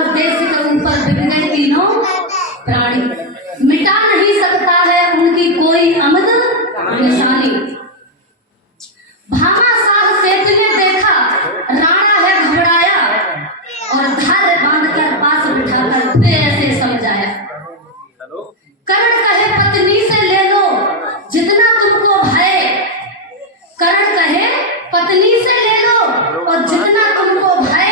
और देश के ऊपर बिक गए तीनों प्राणी। मिटा नहीं सकता है उनकी कोई अमद निशानी। भामाशाह सेठ ने देखा राणा है घबराया, और धार बांधकर पास बिठाकर फिर ऐसे समझाया। कर्ण कहे पत्नी से ले लो जितना तुमको भय, कर्ण कहे पत्नी से ले लो और जितना तुमको भय।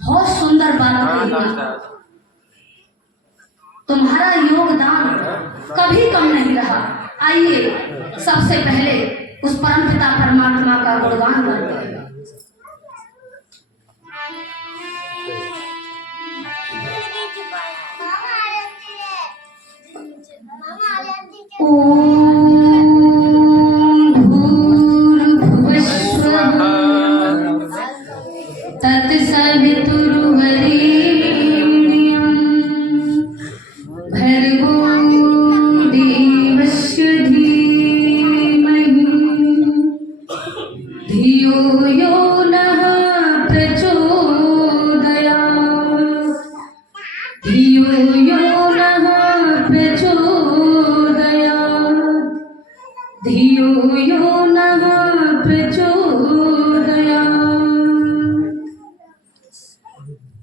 बहुत सुंदर बात कही, तुम्हारा योगदान कभी कम नहीं रहा। आइए सबसे पहले उस परमपिता परमात्मा का गुणगान करते हैं।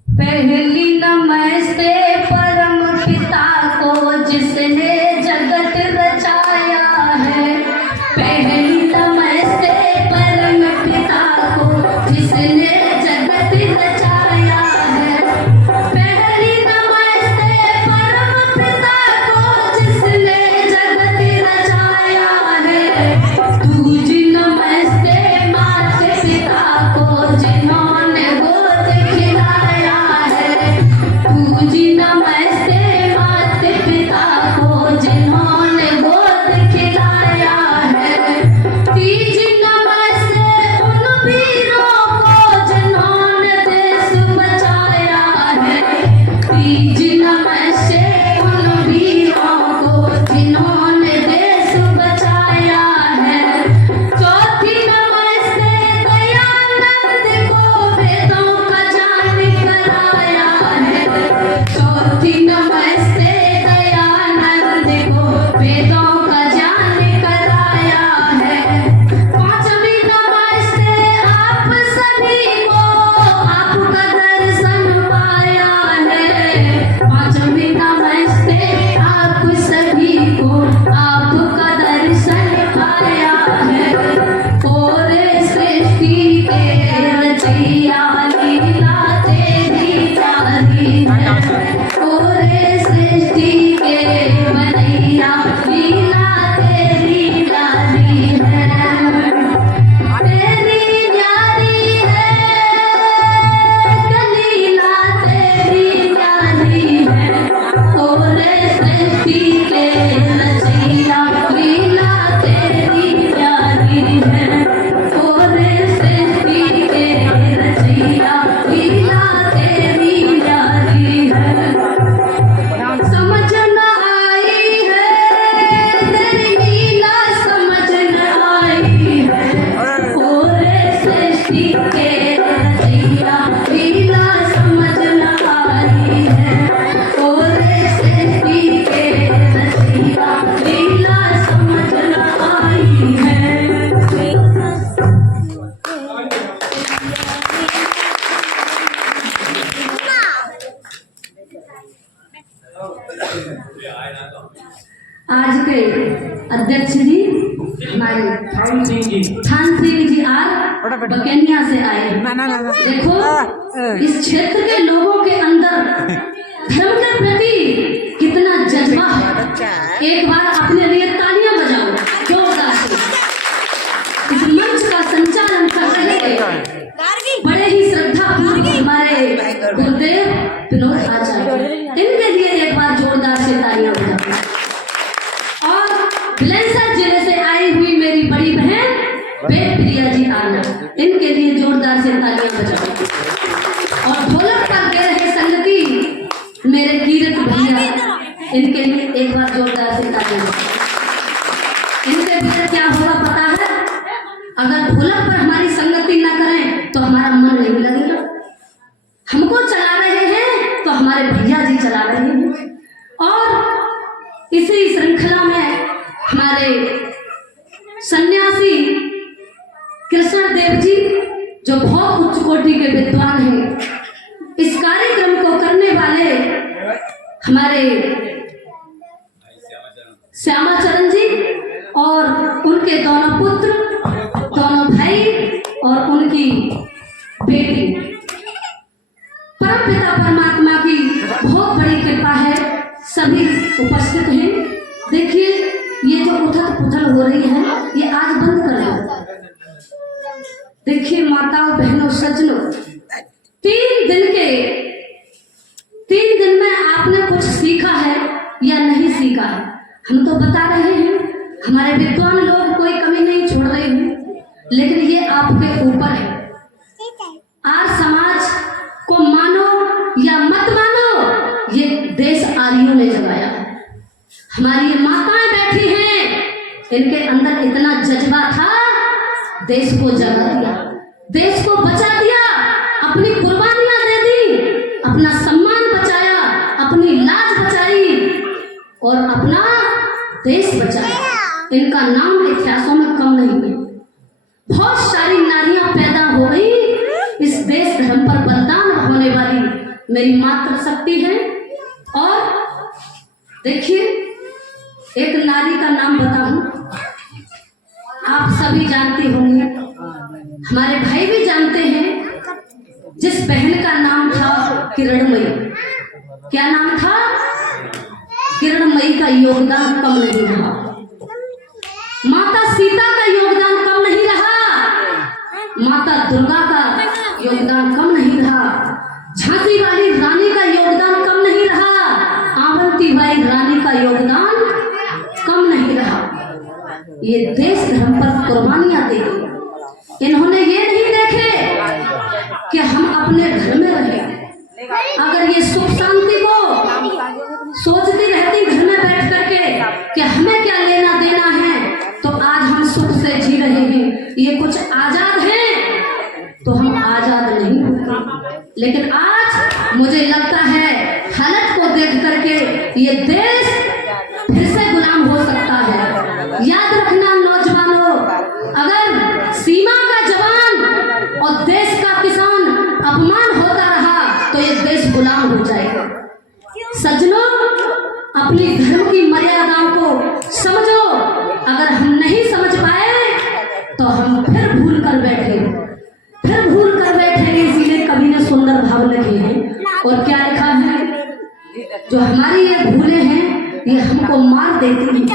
पहली नमस्ते परम पिता को जिसने जगत रचाया है। पहली नमस्ते परम पिता को जिसने जगत रचाया है। पहली नमस्ते परम पिता को जिसने जगत रचाया है। दूजी नमस्ते माता पिता को जिन्होंने गोद खिलाया है। दूजी नमस्ते माता पिता को जिन्होंने गोद खिलाया है। तीजी नमस्ते उन वीरों को जिन्होंने देश बचाया है। तीजी नमस्ते उन वीरों को जिन्होंने देश बचाया है। चौथी नमस्ते दयानंद को वेदों का ज्ञान कराया है। चौथी नमस्ते दयानंद को वेदों का ज्ञान कराया है। पांचवी नमस्ते आप सभी को आपका दर्शन पाया है। पांचवी नमस्ते आप सभी को आपका दर्शन पाया है। और सृष्टि के रचैया लीला तेरी जानी है। और सृष्टि के बनैया लीला तेरी जानी है। तेरी न्यारी है लीला तेरी जानी है। और सृष्टि के रचैया लीला तेरी जानी है। और सृष्टि के रचैया लीला तेरी जानी है। समझ न आई है तेरी लीला समझ न आई है। और सृष्टि के रचैया लीला समझ न आई है। और सृष्टि के रचैया लीला समझ न आई है। आज के अध्यक्ष जी हमारे थान सिंह जी आज बकेनिया से आए। देखो इस क्षेत्र के लोगों के अंदर धर्म के प्रति कितना जज्बा है। एक बार अपने लिए तालियां बजाओ जोरदार से। इस मंच का संचालन कर रहे बड़े ही श्रद्धापूर्वक हमारे गुरुदेव विनोद आचार्य, इनके लिए एक बार जोरदार से तालियां बजाओ। और बिलंसर जिले से आई हुई मेरी बड़ी बहन वेद प्रिया जी आना, इनके लिए जोरदार से तालियां बजाओ। और ढोलक पर दे रहे संगति मेरे कीरत भैया, इनके लिए एक बार जोरदार से तालियां बजाओ। इनके लिए क्या होगा पता है? अगर ढोलक पर हमारी संगति न करें तो हमारा मन नहीं लगेगा। चला रहे हैं। और इसी श्रृंखला में हमारे सन्यासी कृष्ण देव जी जो बहुत उच्च कोटि के विद्वान हैं, इस कार्यक्रम को करने वाले हमारे श्यामाचरण जी और उनके दोनों पुत्र, दोनों भाई और उनकी बेटी, परम पिता परमात्मा की बहुत बड़ी कृपा है, सभी उपस्थित हैं। देखिए ये जो उथल पुथल हो रही है ये आज बंद कर दो। देखिए माताओं बहनों सज्जनों, 3 दिन में आपने कुछ सीखा है या नहीं सीखा है, हम तो बता रहे हैं, हमारे विद्वान लोग कोई कमी नहीं छोड़ रहे हैं, लेकिन ये आपके ऊपर है। आज समाज को मानो या मत मानो, ये देश आर्यों ने जगाया है। हमारी ये माताएं बैठी हैं, इनके अंदर इतना जज्बा था, देश को जगा दिया, देश को बचा दिया, अपनी कुर्बानियां दे दी, अपना सम्मान बचाया, अपनी लाज बचाई और अपना देश बचाया। इनका नाम इतिहासों में कम नहीं है। बहुत सारी नारियां पैदा हो गई, इस देश धर्म पर बलिदान होने वाली मेरी मातृ शक्ति है। और देखिए एक नारी का नाम बताऊं, आप सभी जानते होंगे, हमारे भाई भी जानते हैं, जिस बहन का नाम था किरणमयी। क्या नाम था? किरणमयी का योगदान कम नहीं रहा, माता सीता का योगदान कम नहीं रहा, माता दुर्गा का योगदान कम नहीं रहा, झांसी वाली रानी का योगदान कम नहीं रहा, आवंती बाई रानी का योगदान कम नहीं रहा। ये देश धर्म पर कुर्बानियां दी। इन्होंने ये नहीं देखे कि हम अपने घर में रहें। अगर ये सुख शांति को सोचती रहती घर में बैठ करके कि हमें क्या लेना देना है, तो आज हम सुख से जी रहे हैं, ये कुछ आजाद हैं, तो हम आजाद नहीं होते। लेकिन आज मुझे लगता है हालत को देख करके ये देश फिर से गुलाम हो सकता है। याद रखना नौजवानों, अगर सीमा का जवान और देश का किसान अपमान होता रहा तो ये देश गुलाम हो जाएगा। सज्जनों, अपनी धर्म की मर्यादाओं को समझो। अगर हम नहीं समझ पाए तो हम फिर भूल कर बैठेंगे। इसीलिए कवि ने सुंदर भाव लिखे हैं। और क्या लिखा है? जो हमारी ये भूलें हैं ये हमको मार देती हैं,